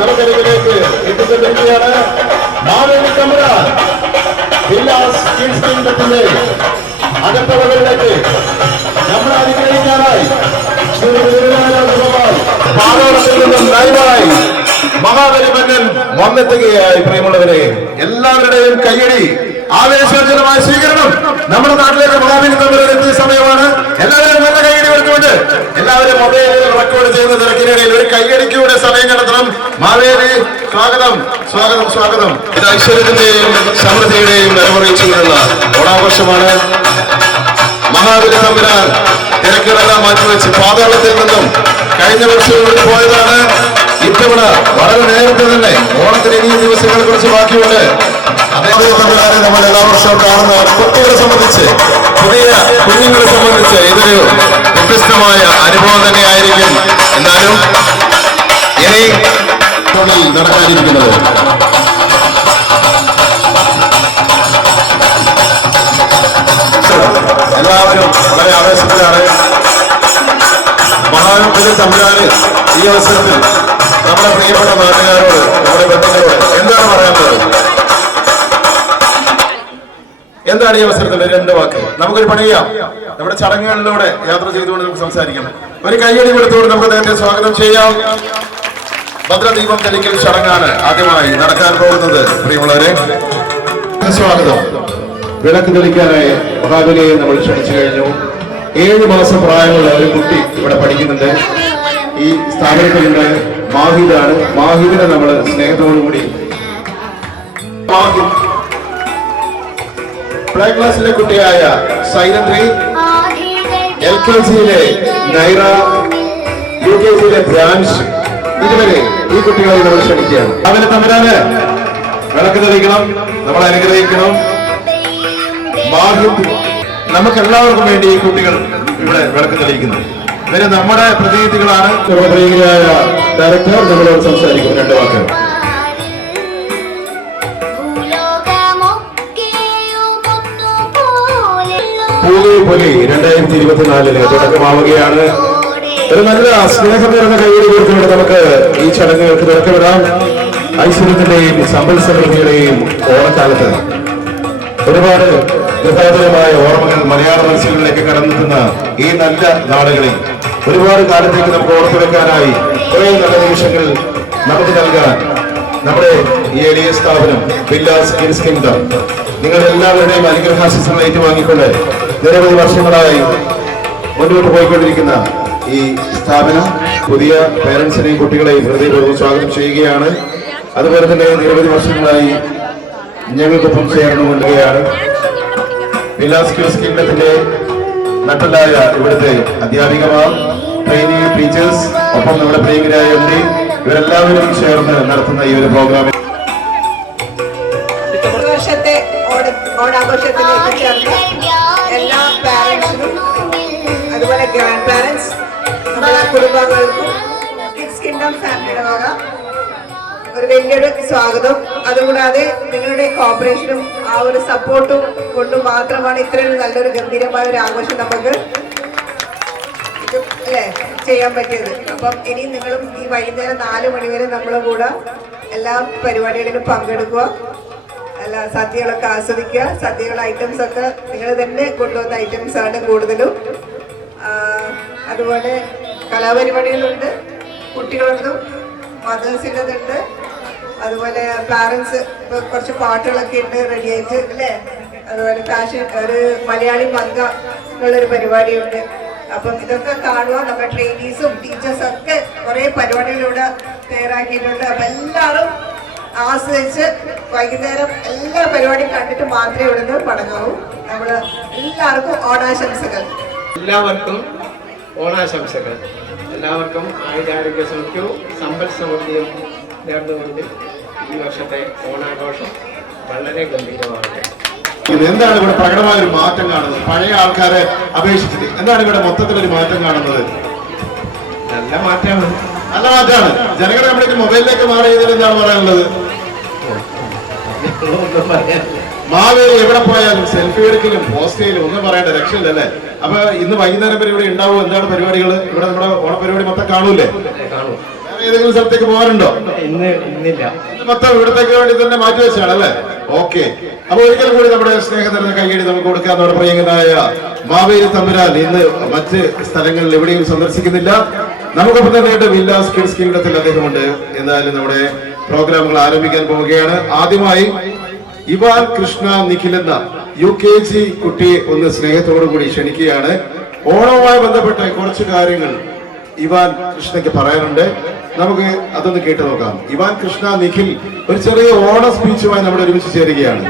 ജലകരികിലേക്ക് എത്തിക്കൊണ്ടിരിക്കുകയാണ്. മാവേലി തമ്പുരാൻ villas kids കിങ്ഡത്തിന്റെ അകത്തവകളിലേക്ക് നമ്മൾ അനുഗ്രഹിക്കാനായി പാലോളത്തിൽ നിന്നും ലൈവായി മഹാബലി മന്നൻ വന്നെത്തുകയായി. പ്രിയമുള്ളവരെ, എല്ലാവരുടെയും കയ്യടി, ആവേശോജ്വലമായ സ്വീകരണം നമ്മുടെ നാട്ടിലേക്ക് മഹാബലി തമ്പുരാൻ എത്തിയ സമയമാണ്. എല്ലാവരും നല്ല കയ്യടി കൊടുത്തുകൊണ്ട് എല്ലാവരും മൊബൈലിൽ റെക്കോർഡ് ചെയ്യുന്ന തിരക്കിനിടയിൽ ഒരു കയ്യടിക്കൂടെ സമയം കണ്ടെത്തണം. മാവേലി സ്വാഗതം, സ്വാഗതം, സ്വാഗതം. ഇത് ഐശ്വര്യത്തിന്റെയും സമൃദ്ധിയുടെയും വരവറിയിച്ചുകൊണ്ടുള്ള ഓണാഘോഷമാണ്. മഹാബലി തമ്പുരാൻ തിരക്കുകളെല്ലാം മാറ്റിവെച്ച് പാതാളത്തിൽ നിന്നും കഴിഞ്ഞ വർഷങ്ങളിൽ പോയതാണ്. ഇത്തവണ വളരെ നേരത്തെ തന്നെ ഓണത്തിന് ഇനിയും ദിവസങ്ങളെ കുറിച്ച് ബാക്കിയുണ്ട്. അദ്ദേഹം തമ്പുരാനെ നമ്മൾ എല്ലാ വർഷവും കാണുന്നതാണ്. കുട്ടികളെ സംബന്ധിച്ച്, പുതിയ കുഞ്ഞുങ്ങളെ സംബന്ധിച്ച് ഇതൊരു വ്യത്യസ്തമായ അനുഭവം തന്നെയായിരിക്കും. എന്നാലും ഇനി നടക്കാനിരിക്കുന്നത് എല്ലാവരും വളരെ ആവേശത്തിലാണ്. മഹാബലി തമ്പുരാന് ഈ അവസരത്തിൽ നമ്മുടെ പ്രിയപ്പെട്ട നാട്ടുകാരോട്, നമ്മുടെ ബന്ധുക്കളോട് എന്താണ് പറയാനുള്ളത്? എന്താണ് ഈ അവസരത്തിൽ രണ്ട് വാക്ക് നമുക്കൊരു പണി ചെയ്യാം. നമ്മുടെ ചടങ്ങുകളിലൂടെ യാത്ര ചെയ്തുകൊണ്ട് നമുക്ക് സംസാരിക്കാം. ഒരു കയ്യടി കൊടുത്തുകൊണ്ട് നമുക്ക് നേരത്തെ സ്വാഗതം ചെയ്യാം. ഭദ്രദീപം തെളിക്കൽ ചടങ്ങാണ് ആദ്യമായി നടക്കാൻ പോകുന്നത്. പ്രിയമുള്ളവരെ, സ്വാഗതം. വിളക്ക് തെളിക്കാനായി മഹാബലിയെ നമ്മൾ ക്ഷണിച്ചു കഴിഞ്ഞു. 7 മാസം പ്രായമുള്ള ഒരു കുട്ടി ഇവിടെ പഠിക്കുന്നുണ്ട്. ഈ സ്ഥാപനത്തിലുണ്ട്. മാഹിദാണ്. മാഹിദിനെ നമ്മൾ സ്നേഹത്തോടുകൂടി പ്ലേ ക്ലാസ്സിലെ കുട്ടിയായ സൈനന്ദ്രി, LKGയിലെ നൈറ, UKGയിലെ ബ്രാൻഷ്, ഇതുവരെ ഈ കുട്ടികളെ നമ്മൾ ക്ഷണിക്കുകയാണ്. അവനെ തമ്പുരാന് വിളക്ക് തെളിക്കണം, നമ്മൾ അനുഗ്രഹിക്കണം. മാഹിദ്, നമുക്ക് എല്ലാവർക്കും വേണ്ടി ഈ കുട്ടികൾ ഇവിടെ വിളക്ക് തെളിയിക്കുന്നു. ഇവര് നമ്മുടെ പ്രതിനിധികളാണ്. പ്രിയങ്കരായ ഡയറക്ടർ നമ്മളോട് സംസാരിക്കും. 2 വാക്കുകൾ. പൂലി 2024 തുടക്കമാവുകയാണ്. ഒരു നല്ല സ്നേഹം നിറഞ്ഞ കൈയ്യടി കൊടുത്തുകൊണ്ട് നമുക്ക് ഈ ചടങ്ങുകൾക്ക് തുടക്കമിടാം. ഐശ്വര്യത്തിന്റെയും സമ്പൽ സമൃദ്ധിയുടെയും ഓണക്കാലത്ത് ഒരുപാട് ഗൃഹാതുരമായ ഓർമ്മകൾ മലയാള മനസ്സുകളിലേക്ക് കടന്നെത്തുന്ന ഈ നല്ല നാളുകളിൽ ഒരുപാട് കാലത്തേക്ക് നമുക്ക് ഓർത്തുവെക്കാനായി കുറെ നല്ല നിമിഷങ്ങൾ നമുക്ക് നൽകാൻ നമ്മുടെ ഈ എളിയ സ്ഥാപനം വില്ലാസ് കിഡ്സ് കിങ്ഡം നിങ്ങൾ എല്ലാവരുടെയും അനുഗ്രഹാശിസ്സുകൾ ഏറ്റുവാങ്ങിക്കൊണ്ട് നിരവധി വർഷങ്ങളായി മുന്നോട്ട് പോയിക്കൊണ്ടിരിക്കുന്ന ഈ സ്ഥാപനം പുതിയ പേരൻസിനെയും കുട്ടികളെയും ഹൃദയപൂർവ്വം സ്വാഗതം ചെയ്യുകയാണ്. അതുപോലെ തന്നെ നിരവധി വർഷങ്ങളായി ഞങ്ങൾക്കൊപ്പം ചേർന്നുകൊള്ളുകയാണ്. വില്ലാസ് കിഡ്സ് കിങ്ഡത്തിന്റെ നട്ടലായ ഇവിടുത്തെ അധ്യാപികമാർ, ട്രെയിനിങ് ടീച്ചേഴ്സ്, ഒപ്പം നമ്മുടെ പ്രിയങ്കരായ MD, ഇവരെല്ലാവരും ചേർന്ന് നടത്തുന്ന ഈ ഒരു പ്രോഗ്രാമിൽ വർഷത്തെ ഓണാഘോഷത്തിൽ എത്തിച്ചേർന്ന എല്ലാ പാരന്റ്സിനും അതുപോലെ ഗ്രാൻഡ് പാരന്റ്സ്, നമ്മുടെ കുടുംബാംഗങ്ങൾക്കും കിഡ്സ് കിങ്ഡം ഫാമിലിയുടെ വക ഒരു വലിയൊരു സ്വാഗതം. അതുകൂടാതെ നിങ്ങളുടെ കോപ്പറേഷനും ആ ഒരു സപ്പോർട്ടും കൊണ്ട് മാത്രമാണ് ഇത്രയും നല്ലൊരു ഗംഭീരമായ ഒരു ആഘോഷം നമുക്ക് അല്ലേ ചെയ്യാൻ പറ്റിയത്. അപ്പം ഇനി നിങ്ങളും ഈ വൈകുന്നേരം 4 മണി വരെ നമ്മളെ കൂടെ എല്ലാ പരിപാടികളിലും പങ്കെടുക്കുക, എല്ലാ സദ്യകളൊക്കെ ആസ്വദിക്കുക. സദ്യകളുടെ ഐറ്റംസ് ഒക്കെ നിങ്ങൾ തന്നെ കൊണ്ടുവന്ന ഐറ്റംസ് ആണ് കൂടുതലും. അതുപോലെ കലാപരിപാടികളുണ്ട്, കുട്ടികളുണ്ട്, മദേഴ്സിൻ്റെതുണ്ട്, അതുപോലെ പാരൻസ് ഇപ്പോൾ കുറച്ച് പാട്ടുകളൊക്കെ ഉണ്ട് റെഡിയായിട്ട് അല്ലേ. അതുപോലെ ഫാഷൻ ഒരു മലയാളി മങ്ക എന്നുള്ളൊരു പരിപാടിയുണ്ട്. അപ്പം ഇതൊക്കെ കാണുക. നമ്മുടെ ട്രെയിനീസും ടീച്ചേഴ്സും ഒക്കെ കുറേ പരിപാടികളിലൂടെ തയ്യാറാക്കിയിട്ടുണ്ട്. അപ്പം എല്ലാവരും ആസ്വദിച്ച് വൈകുന്നേരം എല്ലാ പരിപാടിയും കണ്ടിട്ട് മാത്രമേ ഇവിടുന്ന് മടങ്ങാവൂ. നമ്മൾ എല്ലാവർക്കും ഓണാശംസകൾ. എല്ലാവർക്കും ഓണാശംസകൾ. എല്ലാവർക്കും ആയുരാരോഗ്യ സൗഖ്യവും സമ്പൽ സമൃദ്ധിയും നേർന്നുകൊണ്ട് ഈ വർഷത്തെ ഓണാഘോഷം വളരെ ഗംഭീരമാണ്. എന്താണ് ഇവിടെ പ്രകടമായ ഒരു മാറ്റം കാണുന്നത്? പഴയ ആൾക്കാരെ അപേക്ഷിച്ചിട്ട് എന്താണ് ഇവിടെ മൊത്തത്തിലൊരു മാറ്റം കാണുന്നത്? നല്ല മാറ്റമാണ്. നല്ല മാറ്റമാണ്. ജനങ്ങൾ നമ്മുടെ മൊബൈലിലേക്ക് മാറിയതിൽ എന്താണ് പറയാനുള്ളത്? മാവേലി എവിടെ പോയാലും സെൽഫി എടുക്കലും പോസ്റ്റ് ചെയ്യലും ഒന്നും പറയേണ്ട രക്ഷയില്ലല്ലേ. അപ്പൊ ഇന്ന് വൈകുന്നേരം വരെ ഇവിടെ ഉണ്ടാവും. എന്താണ് പരിപാടികൾ? ഇവിടെ നമ്മുടെ ഓണപരിപാടി മൊത്തം കാണൂലേ? കാണും. വേറെ ഏതെങ്കിലും സ്ഥലത്തേക്ക് പോകാനുണ്ടോ? ഇന്നില്ല. മൊത്തം ഇവിടത്തേക്ക് വേണ്ടി തന്നെ മാറ്റി വെച്ചാണ് അല്ലേ? ഓക്കെ. അപ്പൊ ഒരിക്കൽ കൂടി നമ്മുടെ സ്നേഹം നിറഞ്ഞ കൈയടി നമുക്ക് കൊടുക്കാൻ നമ്മുടെ പ്രിയങ്കനായ മാവേലി തമ്പുരാൻ ഇന്ന് മറ്റ് സ്ഥലങ്ങളിൽ എവിടെയും സന്ദർശിക്കുന്നില്ല. നമുക്കൊപ്പം തന്നെ വില്ലാസ് കിഡ്സ് കിങ്ഡത്തിൽ അദ്ദേഹമുണ്ട്. എന്നാലും നമ്മുടെ പ്രോഗ്രാമുകൾ ആരംഭിക്കാൻ പോവുകയാണ്. ആദ്യമായി ഇവാൻ കൃഷ്ണ നിഖിൽ എന്ന UKG കുട്ടിയെ ഒന്ന് സ്നേഹത്തോടു കൂടി ക്ഷണിക്കുകയാണ്. ഓണവുമായി ബന്ധപ്പെട്ട കുറച്ച് കാര്യങ്ങൾ ഇവാൻ കൃഷ്ണയ്ക്ക് പറയാനുണ്ട്. നമുക്ക് അതൊന്ന് കേട്ടു നോക്കാം. ഇവാൻ കൃഷ്ണ നിഖിൽ ഒരു ചെറിയ ഓണ സ്പീച്ചുമായി നമ്മൾ ഒരുമിച്ച് ചേരുകയാണ്.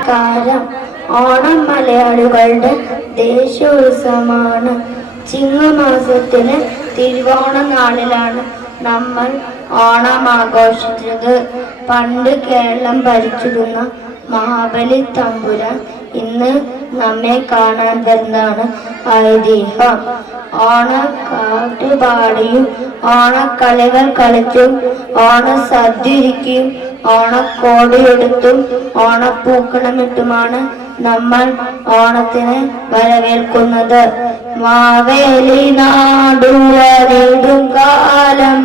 ഓണം മലയാളികളുടെ ദേശീയോത്സവമാണ്. ചിങ്ങമാസത്തിലെ തിരുവോണ നാളിലാണ് നമ്മൾ ഓണം ആഘോഷിച്ചത്. പണ്ട് കേരളം ഭരിച്ചിരുന്ന മഹാബലി തമ്പുരാൻ ഇന്ന് നമ്മെ കാണാൻ വരുന്നതാണ് ഐതിഹ്യം. ഓണക്കാട്ടുപാടിയും ഓണക്കളികൾ കളിച്ചും ഓണസദ്യ ഒരുക്കിയും ഓണക്കോടിയെടുത്തും ഓണപ്പൂക്കളമിട്ടുമാണ് നമ്മൾ ഓണത്തിനെ വരവേൽക്കുന്നത്. മാവേലി നാടുവരിടും കാലം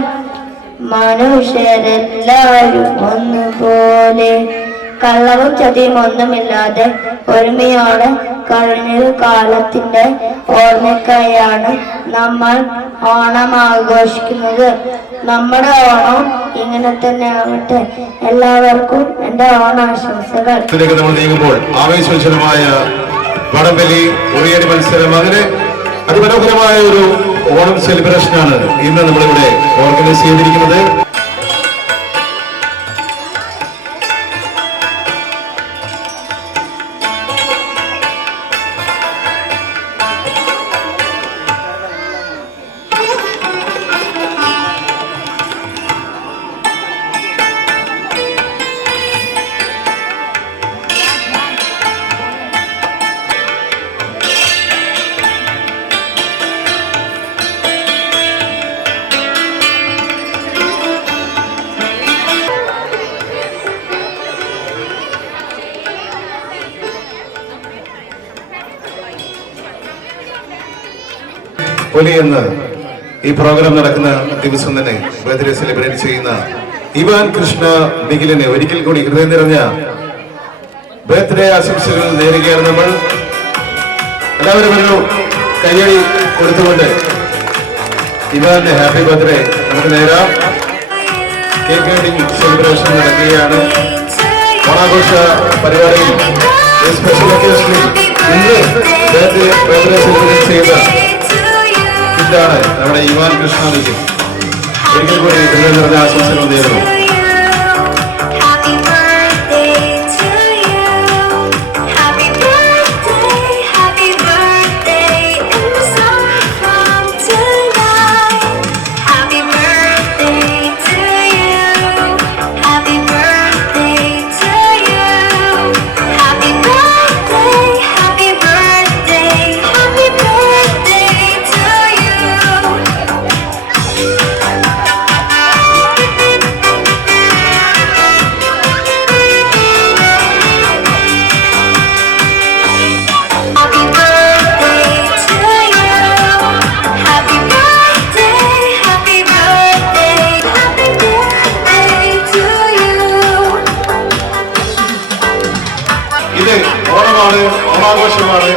മനുഷ്യരെല്ലാവരും ഒന്നുപോലെ. കള്ളവും ചതിയും ഒന്നുമില്ലാതെ ഒരുമയോടെ കഴിഞ്ഞൊരു കാലത്തിന്റെ ഓർമ്മയ്ക്കായാണ് നമ്മൾ ഓണം ആഘോഷിക്കുന്നത്. നമ്മുടെ ഓണം ഇങ്ങനെ തന്നെ ആവട്ടെ. എല്ലാവർക്കും എന്റെ ഓണാശംസകൾ. നമ്മൾ നീങ്ങുമ്പോൾ ആവേശോജ്വലമായ വടംവലി ഉറിയടി മത്സരം, അങ്ങനെ അതിമനോഹരമായ ഒരു ഓണം സെലിബ്രേഷനാണ് ഇന്ന് നമ്മളിവിടെ ഓർഗനൈസ് ചെയ്തിരിക്കുന്നത്. എന്ന് ഈ പ്രോഗ്രാം നടക്കുന്ന ദിവസം തന്നെ ബർത്ത്ഡേ സെലിബ്രേറ്റ് ചെയ്യുന്ന ഇവാൻ കൃഷ്ണ നിഖിലിനെ ഒരിക്കൽ കൂടി ഹൃദയം നിറഞ്ഞ ബർത്ത്ഡേ ആശംസകൾ നേരുകയാണ്. നമ്മൾ എല്ലാവരും ഒരു കയ്യടി കൊടുത്തുകൊണ്ട് ഇവാന്റെ ഹാപ്പി ബർത്ത്ഡേ നമുക്ക് നേരാം. കേക്ക് കട്ടിംഗ് സെലിബ്രേഷൻ നടക്കുകയാണ്. ഓണാഘോഷ പരിപാടിയിൽ സ്പെഷ്യൽ ഒക്കേഷനിൽ ഇന്ന് ബർത്ത്ഡേ സെലിബ്രേറ്റ് ചെയ്ത ഇതാണ് നമ്മുടെ ഇവാൻ കൃഷ്ണ നിഖിൽ. ഒരിക്കൽ കൂടി ഹൃദയം നിറഞ്ഞ ആശംസകൾ നേരുന്നു. ഓണാഘോഷമാണ്,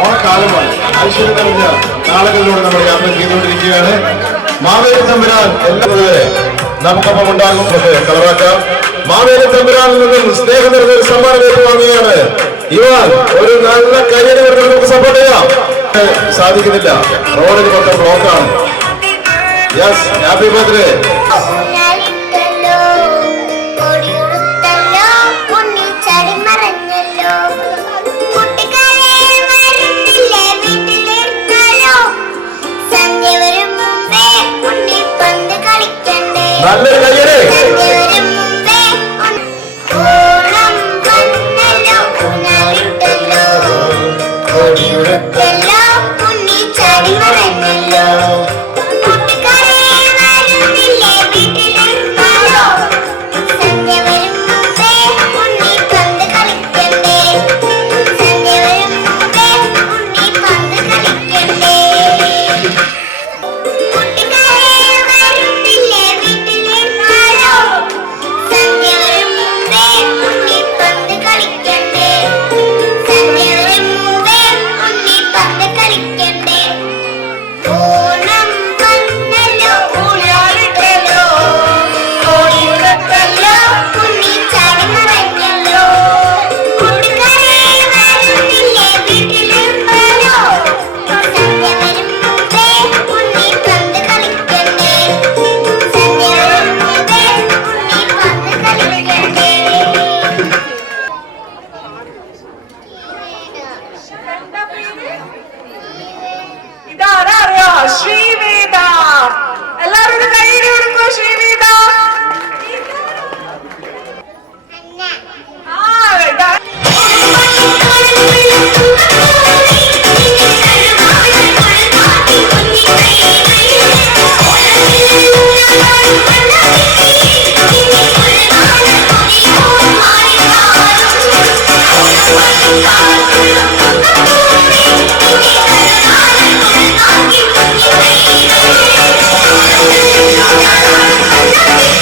ഓണക്കാലമാണ്. ഐശ്വര്യം നിറഞ്ഞ നാളുകളിലൂടെ നമ്മൾ യാത്ര ചെയ്തുകൊണ്ടിരിക്കുകയാണ്. മാവേലി തമ്പുരാൻ എല്ലാവരെ നമുക്കൊപ്പം ഉണ്ടാകും. കളറാക്കാം. മാവേലി തമ്പുരാനിൽ നിന്നും സ്നേഹം നിറഞ്ഞ ഒരു സമ്മാനം ഏറ്റുവാങ്ങുകയാണ് ഇവാൻ. ഒരു നല്ല കയ്യടി വരുന്നത് നമുക്ക് സപ്പോർട്ട് ചെയ്യാം. സാധിക്കുന്നില്ല, റോഡിൽ മൊത്തം ബ്ലോക്കാണ്. Yes, happy birthday. നല്ലൊരു കയ്യടി. കുട്ടിക്കാരെ ശ്രീവേദ. എല്ലാവരും ഒരു കൈയ്യടി കൊടുക്കൂ. ശ്രീവേദ. Thank you.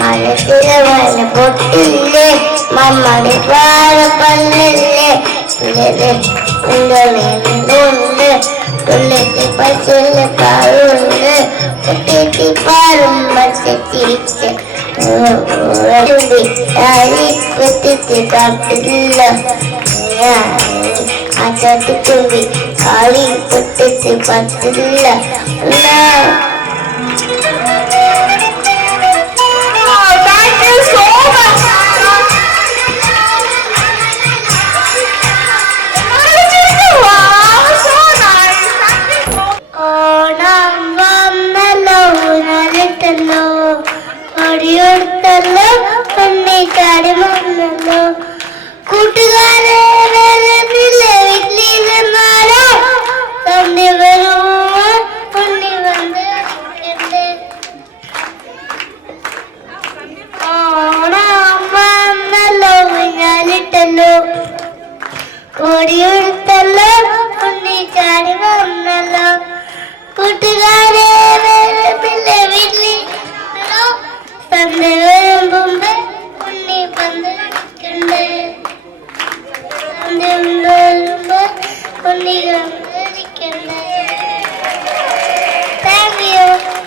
മനസ്സിലെ പൊട്ടില്ലേ മമ്മടി പാറ പല്ലല്ലേ ഉണ്ട് തുള്ളത്തി പശുള്ള കാറുണ്ട് കുട്ടി പാറും മത്സരിച്ച് കാട്ടില്ല അച്ചത്തുമ്പി കാളി പൊട്ടിച്ച് പറ്റില്ല കൂട്ടുകാരെ വീട്ടിലിരുന്നാലോ സന്ധ്യ വരുമ്പോ ഉണ്ണി വന്ന് ഓണമ്മന്നല്ലോ ഞാനിട്ടല്ലോ കോടിയെടുത്തല്ലോ ഉണ്ണി ചാടി വന്നല്ലോ കൂട്ടുകാരെ വീട്ടിലിരുന്നാലോ സന്ധ്യ വരുമ്പോ ഉണ്ണി പന്ത് കളിക്കണ്ടേ Thank you.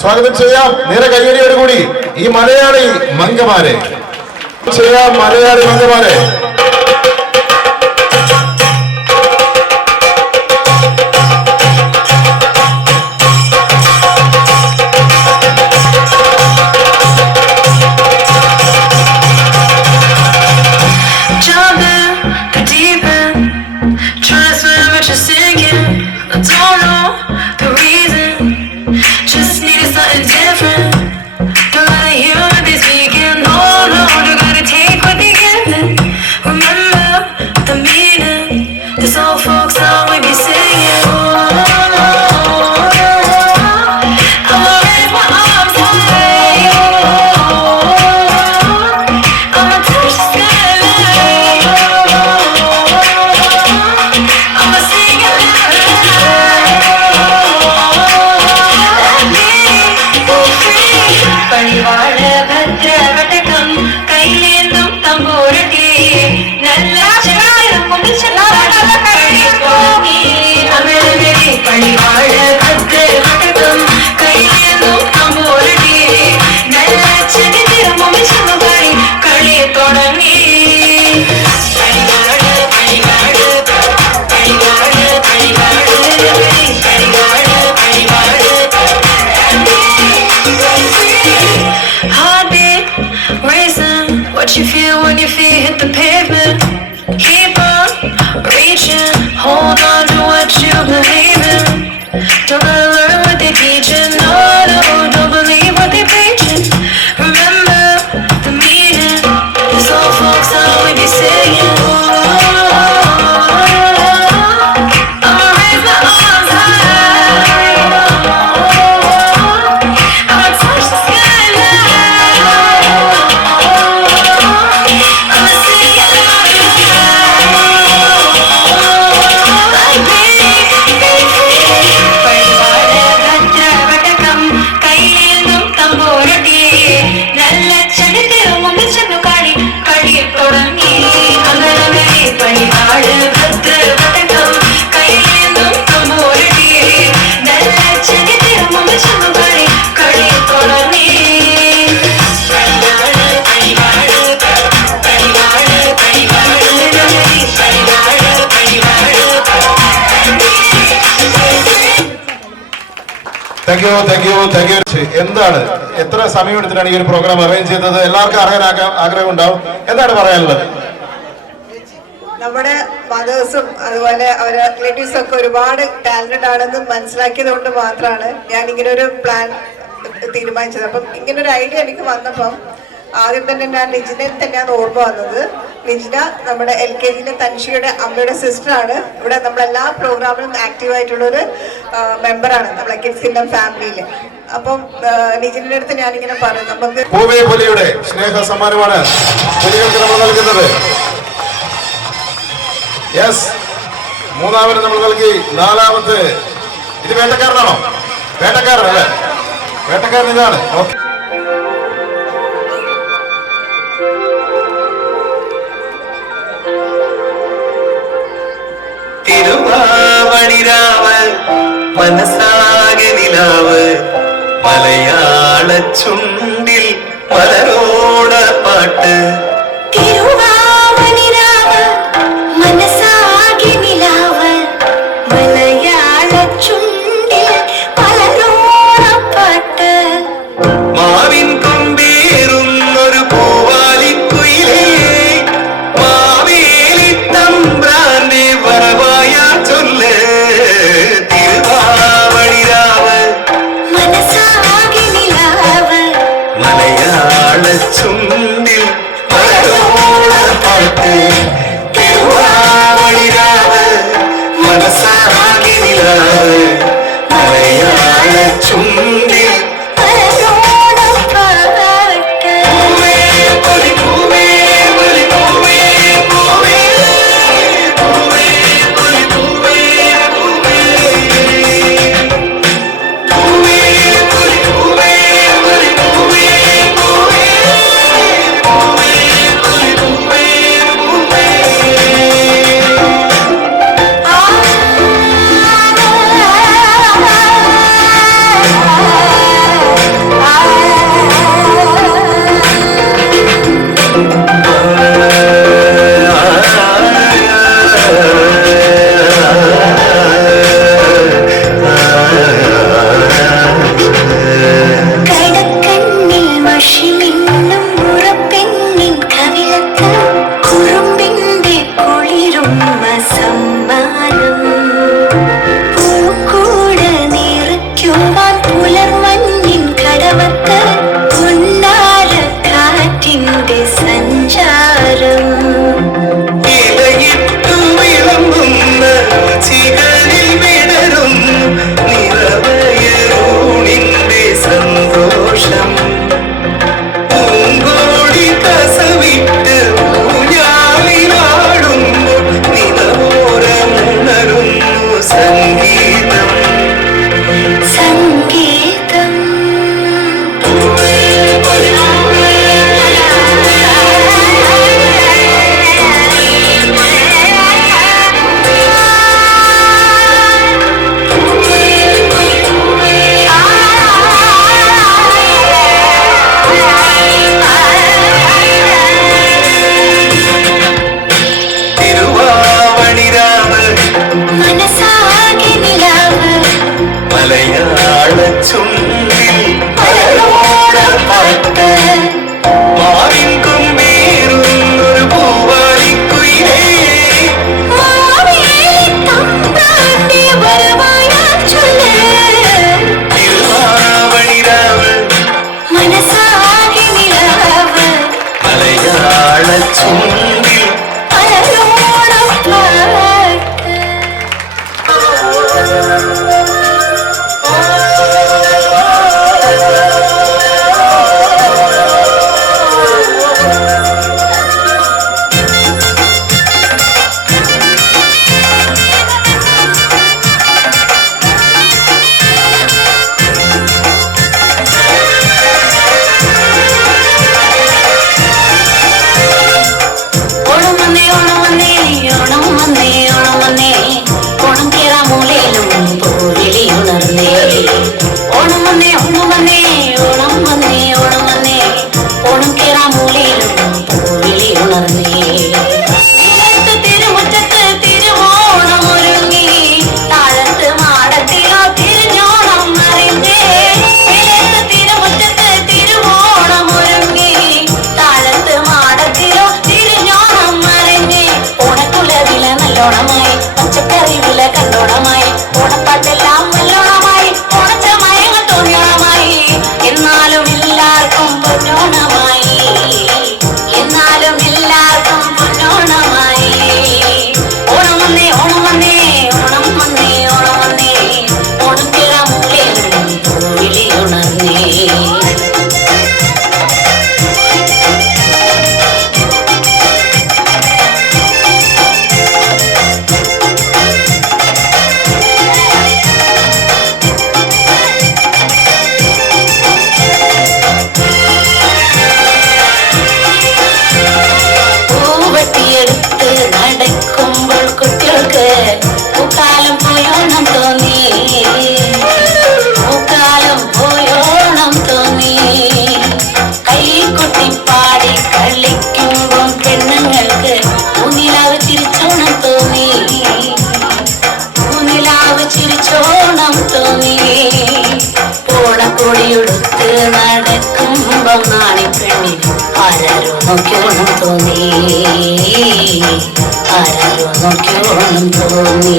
സ്വാഗതം ചെയ്യാം നിറ കയ്യടിയോടുകൂടി ഈ മലയാളി മംഗമാരെ ചെയ്യാം Malayali മംഗമാരെ Different. Don't let you be speaking. No, no, you gotta take what they give. Thank you thank you thank you. എന്താണ് എത്ര സമയം എടുത്തിട്ടാണ് ഈ ഒരു പ്രോഗ്രാം അറേഞ്ച് ചെയ്തത്? എല്ലാവർക്കും അറിയാൻ ആഗ്രഹം ഉണ്ടാവും. എന്താണ് പറയാനുള്ളത്? നമ്മുടെ മദേഴ്സും അതുപോലെ അവരെ റിലേറ്റീവ്സും ഒക്കെ ഒരുപാട് ടാലന്റഡ് ആണെന്ന് മനസ്സിലാക്കിയത് കൊണ്ട് മാത്രമാണ് ഞാൻ ഇങ്ങനെ ഒരു പ്ലാൻ തീരുമാനിച്ചത്. അപ്പം ഇങ്ങനെ ഒരു ഐഡിയ എനിക്ക് വന്നപ്പം ആദ്യം തന്നെ ഞാൻ നിജിനെ തന്നെയാണ് ഓർമ്മ വന്നത്. നിജിന നമ്മുടെ LKGയിലെ തൻഷിയുടെ അമ്മയുടെ സിസ്റ്ററാണ്. ഇവിടെ നമ്മളെല്ലാ പ്രോഗ്രാമിലും ആക്റ്റീവായിട്ടുള്ളൊരു മെമ്പറാണ് നമ്മളെ കിഡ്സിൻ്റെ ഫാമിലിയിൽ. അപ്പം നിജിന്റെ അടുത്ത് ഞാനിങ്ങനെ പറയും, നമുക്ക് പൂവേ പുലിയുടെ സ്നേഹ സമ്മാനമാണ് പുലികൾക്ക് നമ്മൾ നൽകുന്നത്. യെസ്, മൂന്നാമത് നമ്മൾ നൽകി. നാലാമത്തെ ഇത് വേട്ടക്കാരനാണോ? വേട്ടക്കാരനല്ലേ? വേട്ടക്കാരൻ ഇതാണ്. ഓക്കെ, തിരുവാവണിരാവ് മനസ്സാകെ നിലാവ് മലയാള ചുണ്ടിൽ മലരോട പാട്ട്. തിരുവാവണിരാവ് മനസ്സാകെ നിലാവ് മലയാള ചുണ്ടിൽ പലരോടപ്പാട്ട്. മാവിൻ കൊമ്പേറുന്നൊരു പൂവാലിക്കുയിലേ മാവേലി തമ്പ്രാന്റെ വരവായ ചൊല്ല്. തിരുവാവണിരാവ് മനസ്സാകെ നിലാവ് മലയാള ചുണ്ടിൽ മലരോട പാട്ട്. തിരുവാവണിരാവ് മനസ്സാകെ നിലാവ് മലയാള ചുണ്ടിൽ പലരോടപ്പാട്ട്. പൂവേ പൊലി പൂവേ പൊലി പൂവേ പൂവേ പൂവേ പൊലി പൂവേ പൂവേ പൂവേ പൊലി പൂവേ പൊലി പൂവേ പൂവേ പൂവേ പൊലി പൂവേ പൂവേ. ആ നോക്കിയോണം തോന്നി ആരാരോ നോക്കിയോണം തോന്നി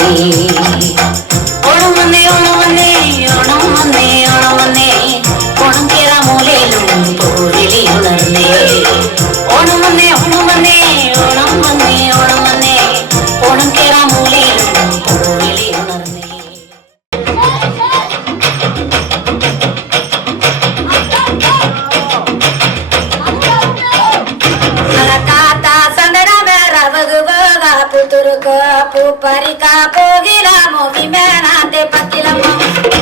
ഓണം വന്നേ ഓണം വന്നേ ഓണം വന്നേ ഓണം വന്നേ ഓണം കേറ മൂലയിലും പൂവിളി ഉണർന്നേ ഓണം വന്നേ ഓണം വന്നേ ഓണം വന്നേ ഓണം വന്നേ ഓണം കേറ മൂലയിലും പൂവിളി ഉണർന്നേ Puparica, pogila, movimento, te patilamo.